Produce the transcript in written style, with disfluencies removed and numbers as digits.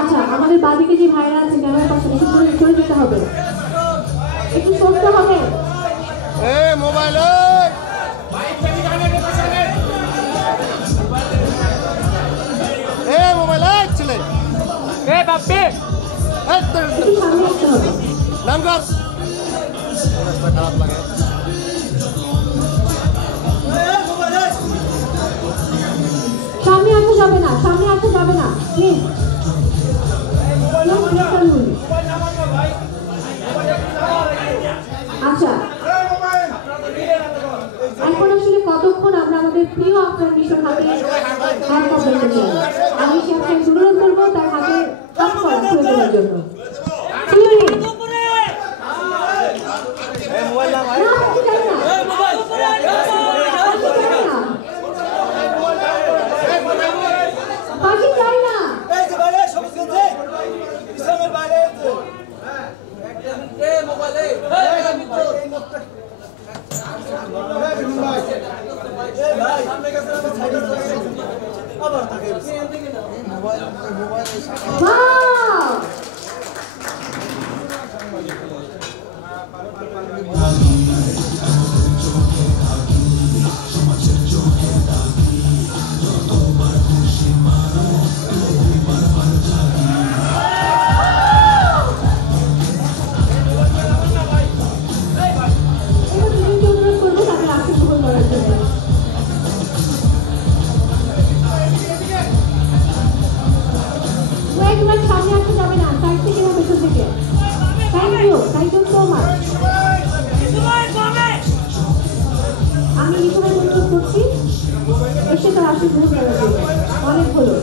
আচ্ছা, আমাদের বাদিকে যে ভাইরা আছে ক্যামেরার পাশে সরে যেতে হবে, একটু সরতে হবে। মোবাইল মোবাইল ছেলে একটু সামনে আসতে হবে। নাম কর খারাপ লাগে। সামনে আসা যাবে না, সামনে আসা যাবে না প্লিজ। আচ্ছা, এখন আসলে কতক্ষণ আমরা আমাদের প্রিয় আফরান নিশোর হাতে হাত পাঠাতে চাই। আমি সে আপনাকে অনুরোধ করবো তার হাতে হাত করা খুলে দেওয়ার জন্য। আমি নিকটে অনুরোধ করছি এসে তার আশীর্বাদ করার জন্য। অনেক হলো।